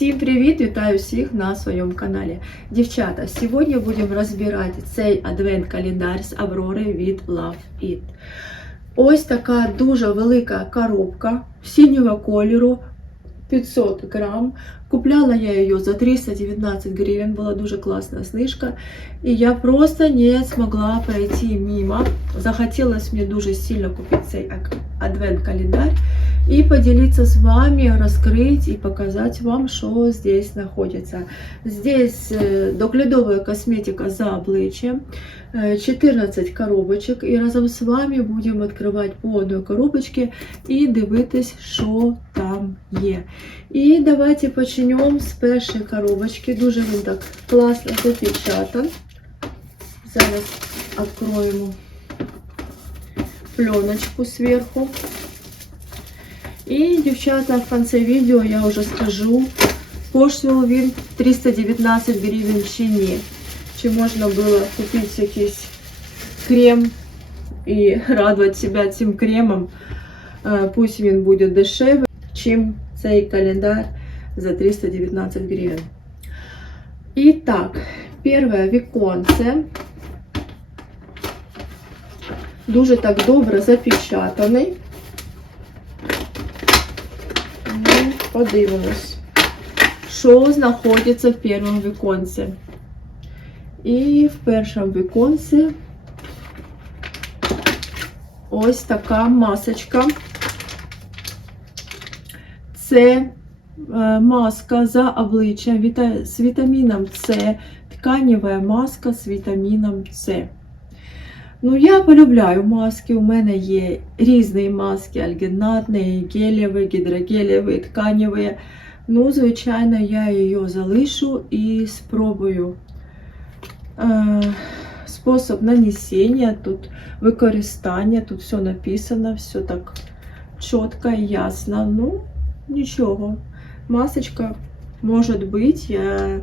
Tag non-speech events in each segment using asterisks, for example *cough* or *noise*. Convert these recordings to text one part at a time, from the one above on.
Всім привіт! Вітаю всіх на своєму каналі. Дівчата, сьогодні будемо розбирати цей адвент-календар з Аврори від Love It. Ось така дуже велика коробка синього кольору 500 грам. Купляла я її за 319 гривень, була дуже класна знижка. І я просто не змогла пройти мимо. Захотілося мені дуже сильно купити цей адвент-календар и поделиться с вами, раскрыть и показать вам, что здесь находится. Здесь э, доглядовая косметика за обличьем, э, 14 коробочок, і разом з вами будемо відкривати по одній коробочці і дивитись, що там є. І давайте почнемо з першої коробочки. Дуже він так класно запечатан. Зараз відкроємо пленочку зверху. І, дівчата, в кінці відео я вже скажу, коштував він 319 гривень чи ні. Чи можна було купити якийсь крем і *laughs* радувати себе цим кремом. Е, Пусть він буде дешевий, чим цей календар за 319 гривень. І так, перше віконце. Дуже так добре запечатаний. Ну, подивимось, що знаходиться в першому віконці. І в першому віконці ось така масочка. Це е, маска за обличчя віта- з вітаміном С, тканева маска з вітаміном С. Ну, я полюбляю маски. У мене є різні маски: альгінатні, гелєві, гідрогелєві, тканеві. Ну, звичайно, я її залишу і спробую. Е, спосіб нанесення, тут використання, тут все написано, все так чітко і ясно. Ну, нічого. Масочка може бути. Я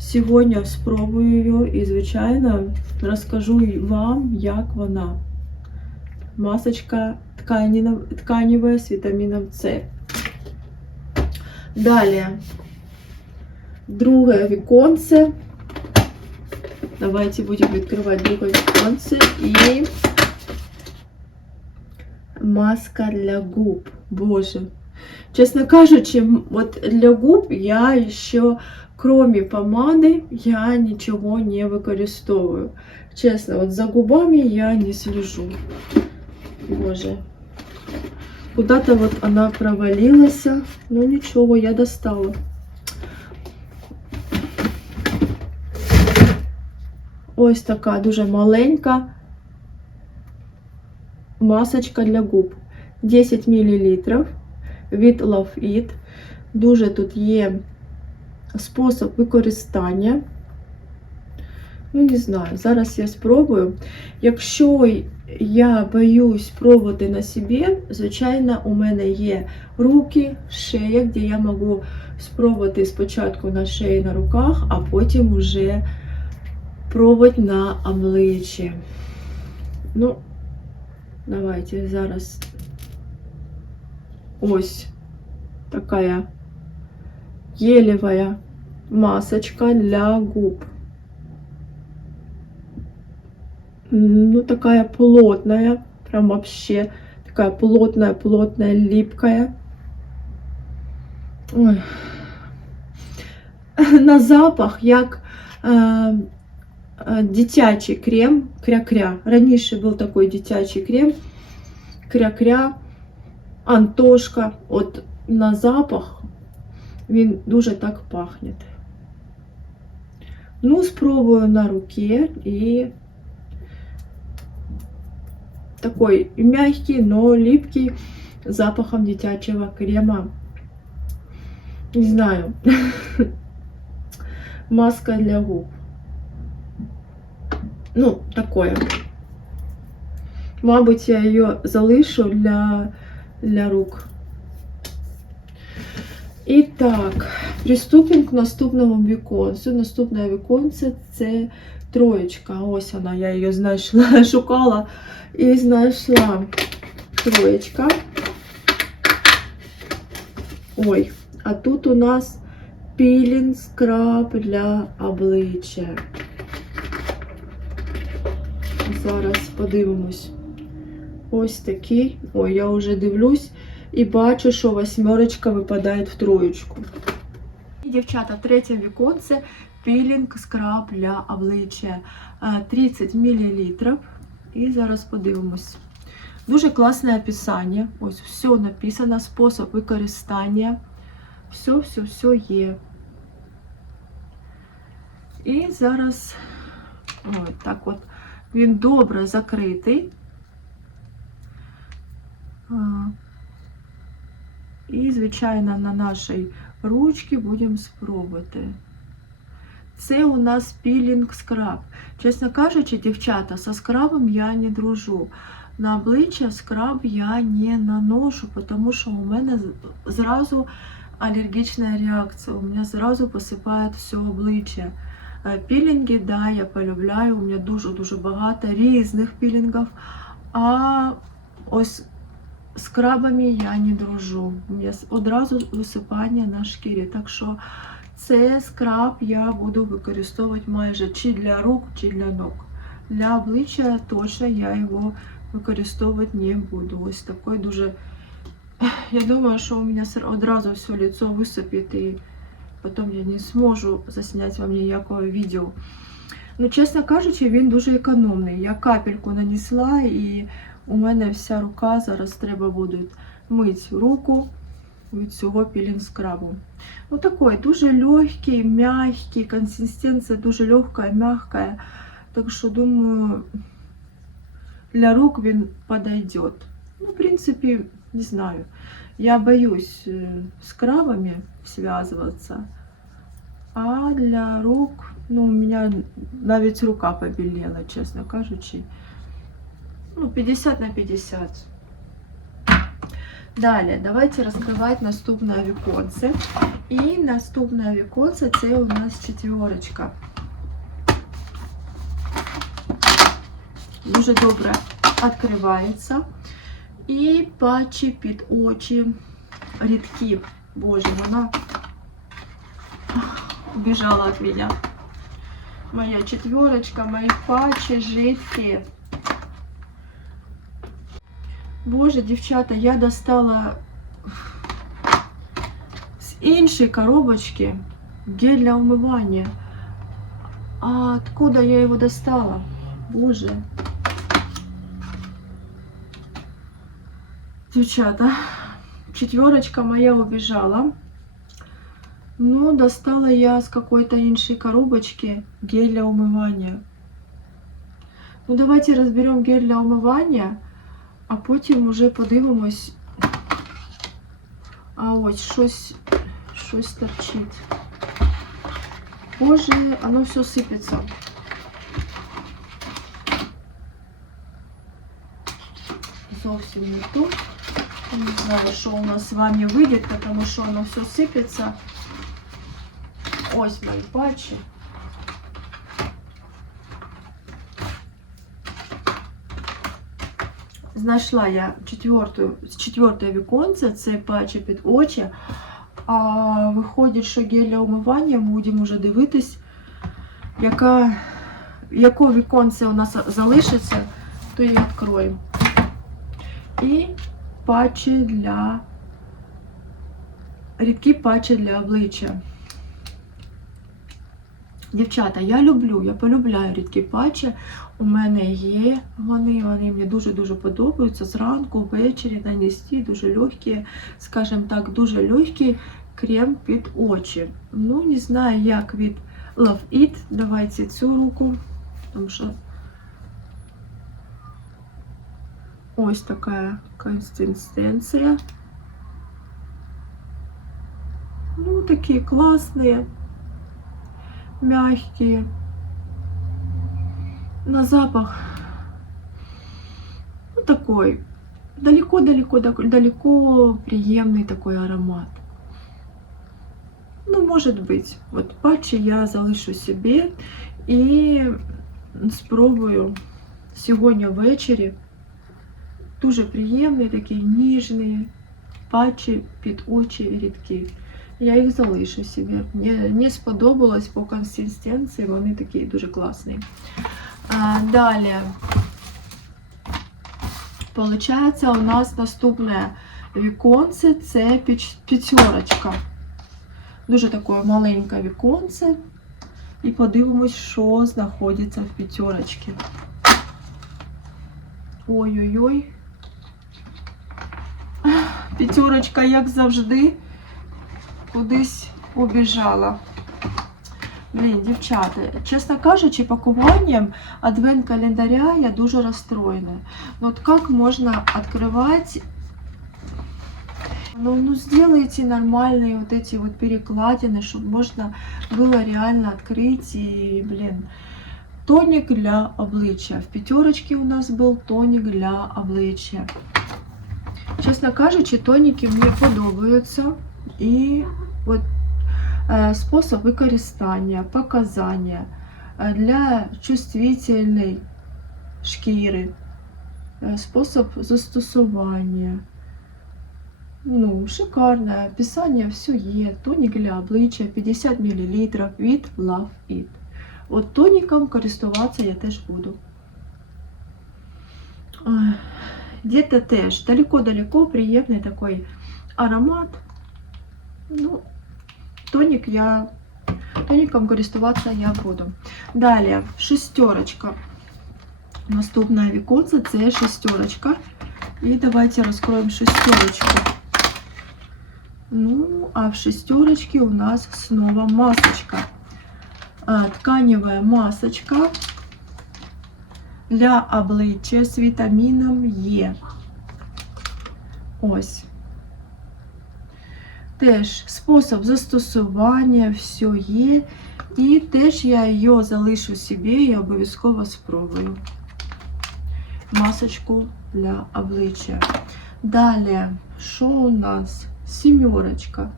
Сьогодні спробую її і, звичайно, розкажу вам, як вона. Масочка тканева з вітаміном С. Далі, друге віконце. Давайте будемо відкривати друге віконце і маска для губ. Боже. Чесно кажучи, от для губ я ще Кроме помады я ничего не використовую. Честно, вот за губами я не слежу. Боже. Куда-то вот она провалилась. Ну ничего, я достала. Ось така дуже маленька масочка для губ. 10 мл від Love It. Дуже тут є спосіб використання. Ну, не знаю, зараз я спробую. Якщо я боюсь пробувати на собі, звичайно, у мене є руки, шея, де я можу спробувати спочатку на шиї на руках, а потім вже пробувати на обличчі. Ну, давайте зараз ось така гелевая масочка для губ. Ну, такая плотная, прям вообще такая плотная, плотная, липкая. Ой. *laughs* На запах, як е, е, дитячий крем кря-кря. Раніше був такий дитячий крем кря-кря, Антошка. От на запах він дуже так пахне. Ну, спробую на руке и такой мягкий, но липкий запахом дитячего крема. Не знаю. *laughs* Маска для губ. Ну, такое. Мабуть, я її залишу для, для рук. І так, приступимо к наступному віконцю. Наступне віконце це троєчка. Ось вона, я її знайшла, *laughs* шукала і знайшла троєчка. Ой, а тут у нас пілінг скраб для обличчя. Зараз подивимось. Ось такий. Ой, я вже дивлюсь і бачу, що восьмерочка випадає в троєчку. Дівчата, третє віконце пілінг скраб для обличчя Е, 30 мл. І зараз подивимось. Дуже класне описання. Ось все написано, спосіб використання. Все, все, все є. І зараз ой, так от він добре закритий. І, звичайно, на нашій ручці будемо спробувати. Це у нас пілінг скраб. Чесно кажучи, дівчата, со скрабом я не дружу. На обличчя скраб я не наношу, тому що у мене зразу алергічна реакція. У мене зразу посипає все обличчя. Е, Пілінги, да, я полюбляю. У мене дуже-дуже багато різних пілінгів. А ось скрабами я не дружу. У мене с- одразу висипання на шкірі. Так що це скраб я буду використовувати майже чи для рук, чи для ног. Для обличчя точно я його використовувати не буду. Ось такий дуже. Я думаю, що у мене ср- одразу все лицо висипить і потім я не зможу засняти вам ніякого відео. Ну, чесно кажучи, він дуже економний. Я капельку нанесла і у мене вся рука зараз треба буде мити руку від цього пілінг скрабу. Ну такой дуже легкий, мягкий, консистенция дуже легкая, мягкая. Так что думаю, для рук він подойдет. Ну, в принципе, не знаю. Я боюсь э, с крабами связываться. А для рук, ну, у меня навіть рука побелела, чесно кажучи. Ну, 50 на 50. Далі, давайте розкривати наступне віконце. І наступне віконце це у нас четверочка. Дуже добре відкривається. І патчі під очі рідкі. Боже, вона убежала від мене. Моя четверочка, мої патчі жидкі. Боже, дівчата, я достала з іншої коробочки гель для умивання. А откуда я его достала? Боже. Девчата, четверочка моя убежала. Ну, достала я с какой-то іншей коробочки гель для умывания. Ну, давайте разберем гель для умывания, а потім уже подивимось. А ось щось, щось торчить. Боже, оно все сыпется. Зовсім не то. Не знаю, що у нас з вами вийде, тому що воно все сипеться. Ось мої патчі. Знайшла я четверте віконце, це патчі під очі. А виходить, що гель для умивання будемо вже дивитись, яка, яке віконце у нас залишиться, то і відкроємо. І патчі для рідкі патчі для обличчя. Дівчата, я люблю, я полюбляю рідкі патчі. У мене є вони, вони мені дуже-дуже подобаються. Зранку, ввечері нанести, дуже легкі, скажімо так, дуже легкий крем під очі. Ну, не знаю, як від Love It. Давайте цю руку, тому що ось така консистенція. Ну, такі класні, мягкие. На запах ну, такой далеко-далеко далеко приемный такой аромат. Ну, может быть, вот патчі я залишу собі і спробую сьогодні ввечері. Дуже приємний, такий ніжний патчі під очі рідкі. Я їх залишу собі. Мені не сподобалось по консистенції, вони такі дуже класні. А, далі. Получається, у нас наступне віконце це п'ятерочка. Дуже таке маленьке віконце. І подивимось, що знаходиться в п'ятерочці. Ой-ой-ой. П'ятерочка, як завжди, кудись убіжала. Блін, дівчата, чесно кажучи, пакуванням адвент-календаря я дуже розстроєна. Ну от як можна відкривати Ну, ну сделайте нормальные вот эти вот перекладины, чтобы можно было реально открыть и, блин, тоник для обличия. В пятерочке у нас был тоник для обличия. Чесно кажучи, тоніки мені подобаються. І от е, спосіб використання, показання е, для чувствительної шкіри, е, спосіб застосування. Ну, шикарне. Описання все є. Тонік для обличчя 50 мл від Love It. От тоніком користуватися я теж буду. Ой, Где-то теж далеко-далеко приємний такий аромат. Ну, тонік я тоніком користуватися я буду. Далі шестерочка. Наступне віконце це шестерочка. І давайте розкроємо шестерочку. Ну, а в шестерочке у нас снова масочка. А, тканевая масочка Для обличчя з вітаміном Е. Ось. Теж спосіб застосування, все є. І теж я її залишу собі і обов'язково спробую. Масочку для обличчя. Далі, що у нас? Семерочка.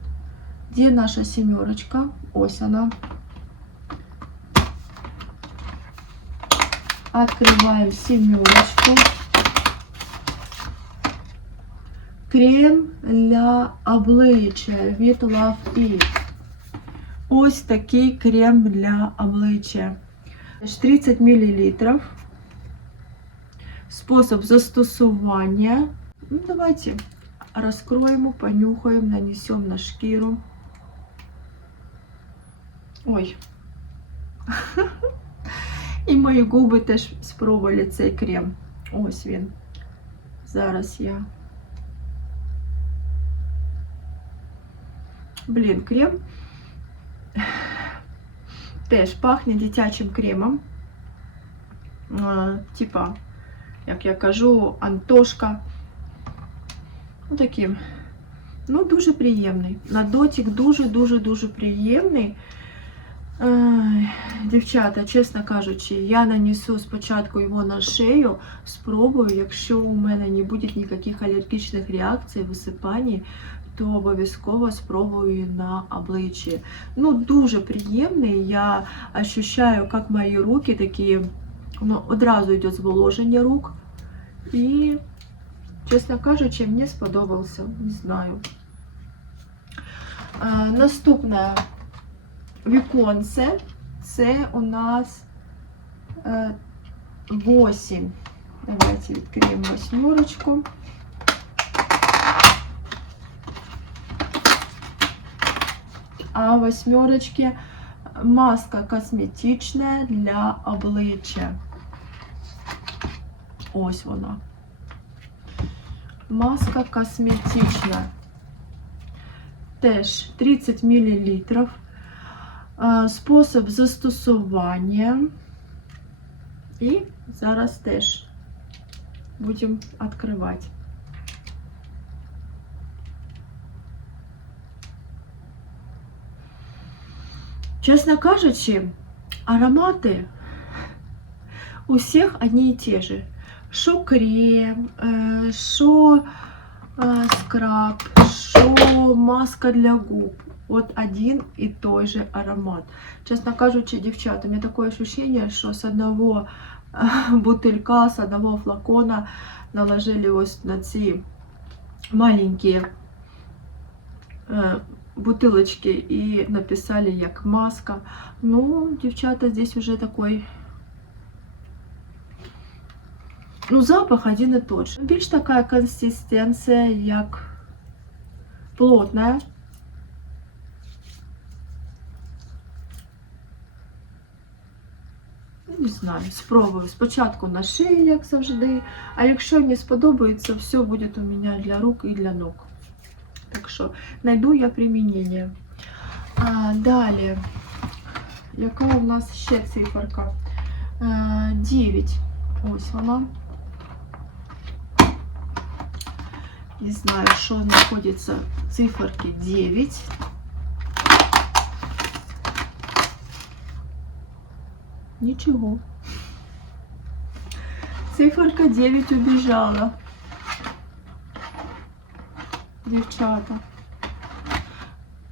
Где наша семерочка? Ось она. Открываем семерочку. Крем для обличчя від Love It. Ось такий крем для обличчя. 30 мл. Спосіб застосування. Ну, давайте раскроем, понюхаем, нанесем на шкіру. Ой. *laughs* І мої губи теж спробували цей крем. Ось він. Зараз я. Блін, крем. Теж пахне дитячим кремом. А, типа, як я кажу, Антошка. Ну, таким. Ну, дуже приємний. На дотик дуже-дуже-дуже приємний. Дівчата, чесно кажучи, я нанесу спочатку його на шею, спробую, якщо у мене не буде ніяких алергічних реакцій, висипань, то обов'язково спробую на обличчі. Ну, дуже приємний. Я ощущаю, як мої руки такі, ну, одразу йде зволоження рук. І Чесно кажучи, мені сподобався, не знаю. А, наступне віконце це у нас е, 8. Давайте відкриємо восьмерочку. А в восьмерочці маска косметична для обличчя. Ось вона. Маска косметична. Теж 30 мл. Спосіб застосування. І зараз теж будемо відкривати. Чесно кажучи, аромати у всіх одні і ті же. Що крем, е, що е, скраб, що маска для губ. От один і той же аромат. Чесно кажучи, дівчата, у мене таке ощущение, що з одного е, бутилька, з одного флакона наложили ось на ці маленькі е, бутылочки и написали як маска. Ну, девчата, здесь уже такой Ну, запах один і тот же. Більш така консистенція, як плотна. Не знаю, спробую. Спочатку на шиї, як завжди. А якщо не сподобається, все буде у мене для рук і для ног. Так що знайду я примінення. А, далі. Яка у нас ще циферка? А, 9. Ось вона. Не знаю, что находится в циферке 9. Ничего. Циферка 9 убежала. Дівчата.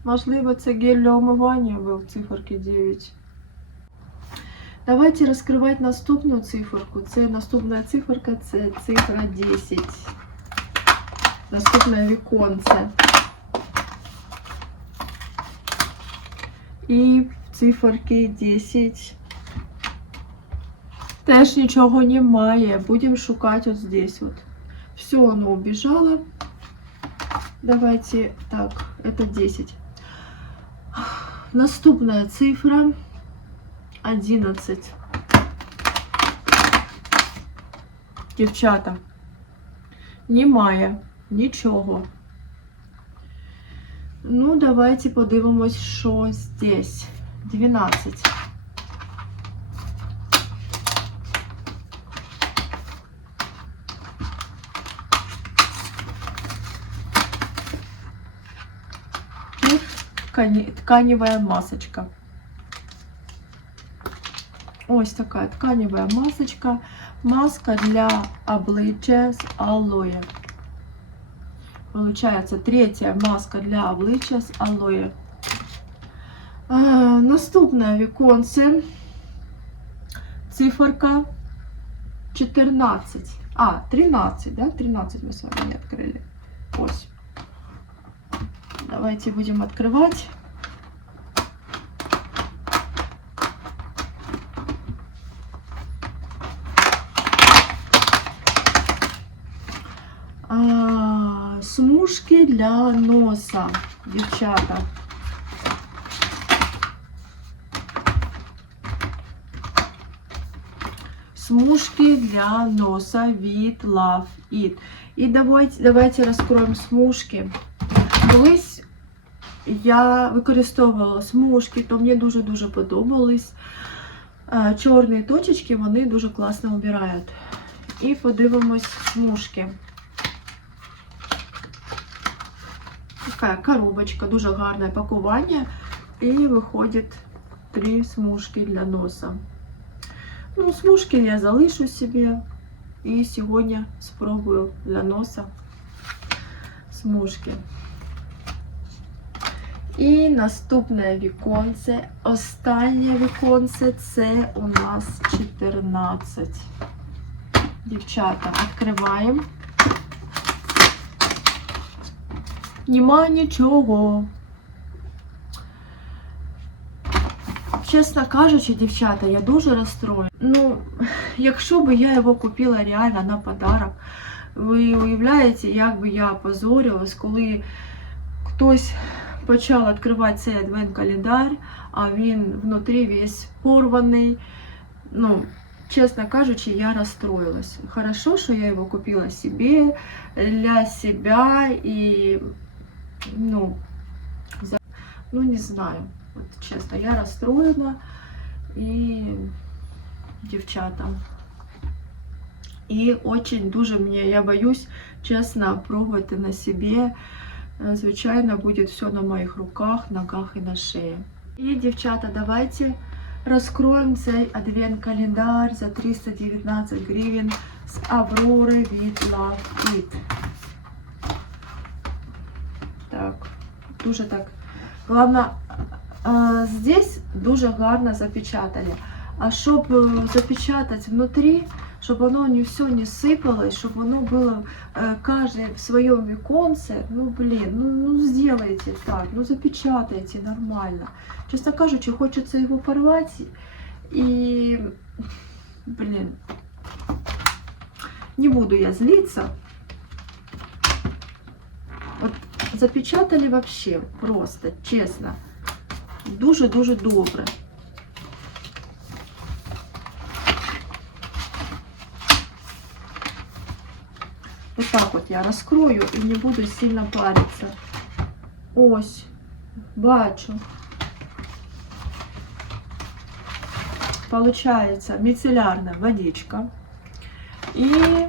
Можливо, це гель для умивання був в циферці 9. Давайте розкривати наступну циферку. Це наступна циферка, це цифра 10. Наступне віконце. І в циферки 10 теж нічого немає. Будемо шукати от здесь вот. Все оно убежало. Давайте так, это 10. Наступная цифра 11. Дівчата. Немає нічого. Ну, давайте подивимось, що здесь. 12. ткани- тканевая масочка. Ось така тканевая масочка. Маска для обличчя з алоє. Получается третья маска для обличчя з алоє. А, наступне віконце. Циферка 14. А, 13, да? 13 мы с вами не открыли. Ось. Давайте будем открывать. А, смужки для носа, дівчата. Смужки для носа від Love It. І давайте, давайте розкроємо смужки. Колись я використовувала смужки, то мені дуже-дуже подобались. Е, Чорні точечки, вони дуже класно обирають. І подивимось смужки. Така коробочка, дуже гарне пакування. І виходить три смужки для носа. Ну, смужки я залишу собі. І сьогодні спробую для носа смужки. І наступне віконце, останнє віконце це у нас 14. Дівчата, відкриваємо. Нема нічого. Чесно кажучи, дівчата, я дуже розстроєна. Ну, якщо б я його купила реально на подарок, ви уявляєте, як би я позорилась, коли хтось почав відкривати цей адвент-календар, а він внутрі весь порваний. Ну, чесно кажучи, я розстроилась. Хорошо, що я його купила себе, для себя и, ну, за... ну не знаю. От, чесно, я розстроєна і дівчата. І очень дуже мені, я боюсь, чесно, пробувати на себе. Е, Звичайно, буде все на моїх руках, ногах і на шиї. І, дівчата, давайте розкроємо цей адвент-календар за 319 гривень з Аврори від Love It. Так, дуже так. Главное, е, здесь дуже гарно запечатали. А щоб е, запечатати щоб воно не все не сипалось, щоб воно було э, каждый в своем веконце. Ну, блин, ну, ну сделайте так, ну запечатайте нормально. Чесно кажучи, хочеться його порвати і, блин, не буду я злиться. От запечатали вообще просто, чесно. Дуже-дуже добре. Вот так вот я раскрою и не буду сильно париться. Ось, бачу. Получается мицеллярная водичка. И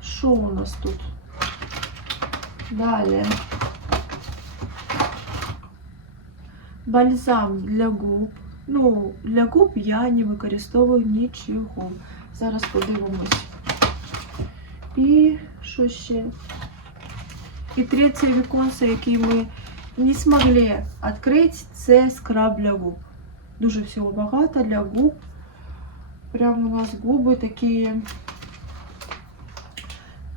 что у нас тут? Далее. Бальзам для губ. Ну, для губ я не використовую нічого. Зараз подивимось. І що ще? І третє віконце, яке ми не змогли відкрити, це скраб для губ. Дуже всього багато для губ. Прямо у нас губи такі.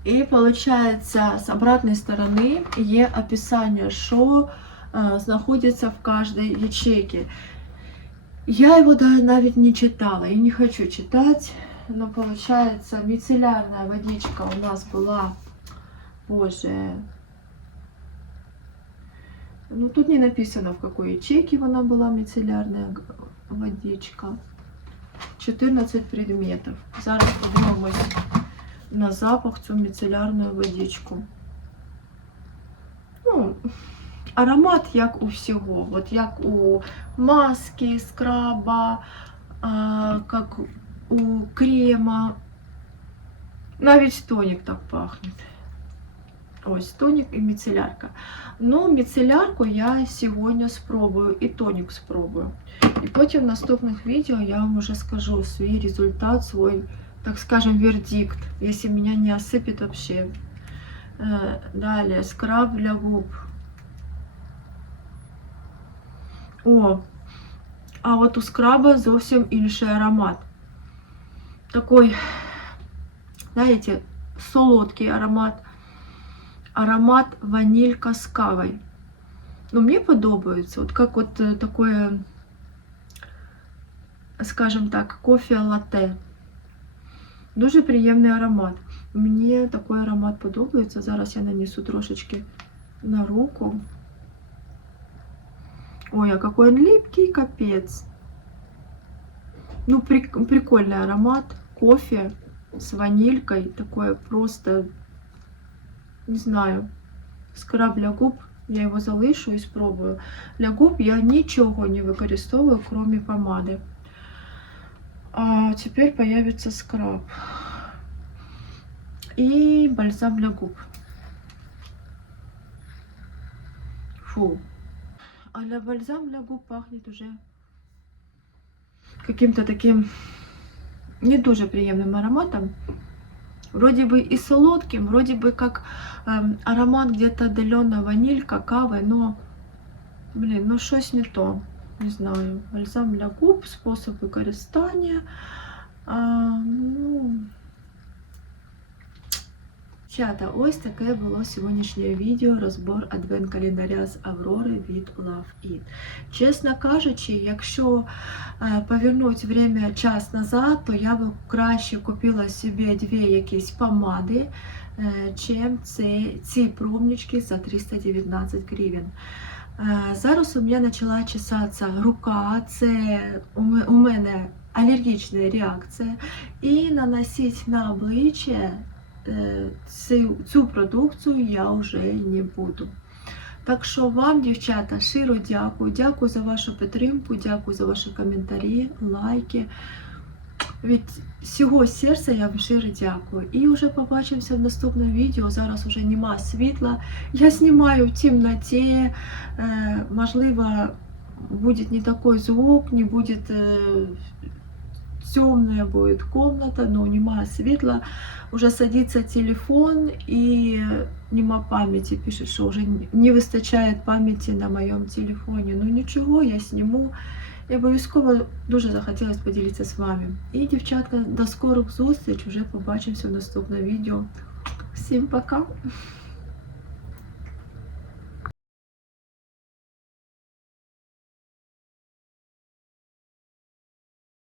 І виходить, з обратної сторони є описання, що е, знаходиться в кожній ячейці. Я его да, навіть не читала и не хочу читать, но получается мицеллярная водичка у нас была, боже, ну тут не написано в какой ячейке она была мицеллярная водичка. 14 предметов. Зараз подивимось на запах цю мицеллярну водичку. Ну, аромат як у всього, от як у маски, скраба, а, как у крема. Навіть тонік так пахне. Ось тонік і міцелярка. Ну, міцелярку я сьогодні спробую і тонік спробую. І потім в наступних відео я вам уже скажу свій результат, свой, так скажем, вердикт, если меня не осыпет вообще. Э, Далее, скраб для губ. О, а от у скраба зовсім інший аромат. Такой, знаєте, солодкий аромат. Аромат ванилька з кавою. Ну, мені подобається. От як от е, такое, скажем так, кофе латте. Дуже приємний аромат. Мені такий аромат подобається. Зараз я нанесу трошечки на руку. Ой, а какой он липкий, капец. Ну, прик- прикольный аромат. Кофе с ванилькой. Такое просто, не знаю, скраб для губ. Я його залишу і спробую. Для губ я нічого не використовую, кроме помади. А теперь появится скраб. И бальзам для губ. Фу. А для бальзам для губ пахнет уже каким-то таким не дуже приємним ароматом. Вроде бы и солодким, вроде бы как эм, аромат где-то отдаленно ваниль, какао, но, блин, ну щось не то. Не знаю. Бальзам для губ, способ використання. А, ну, Чата, ось таке було сьогоднішнє відео розбор адвент-календаря з Аврори від Love It. Чесно кажучи, якщо е, повернути время час назад, то я б краще купила собі дві якісь помади, е, чим ці, ці пробнички за 319 гривень. Е, Зараз у мене почала чесатися рука, це у мене алергічна реакція. І наносити на обличчя цю, цю продукцію я вже не буду. Так що вам, дівчата, щиро дякую. Дякую за вашу підтримку, дякую за ваші коментарі, лайки. Від всього серця я вам щиро дякую. І вже побачимося в наступному відео. Зараз вже нема світла. Я знімаю в темноті. Е, можливо, буде не такой звук, не будет э, темная будет комната, но нема світла. Уже садится телефон и нема памяти, пишет, что уже не выстачает памяти на моем телефоне. Ну ничего, я сниму І обов'язково дуже захотілося поділитися з вами. І, дівчатка, до скорих зустріч. Вже побачимося в наступному відео. Всім пока!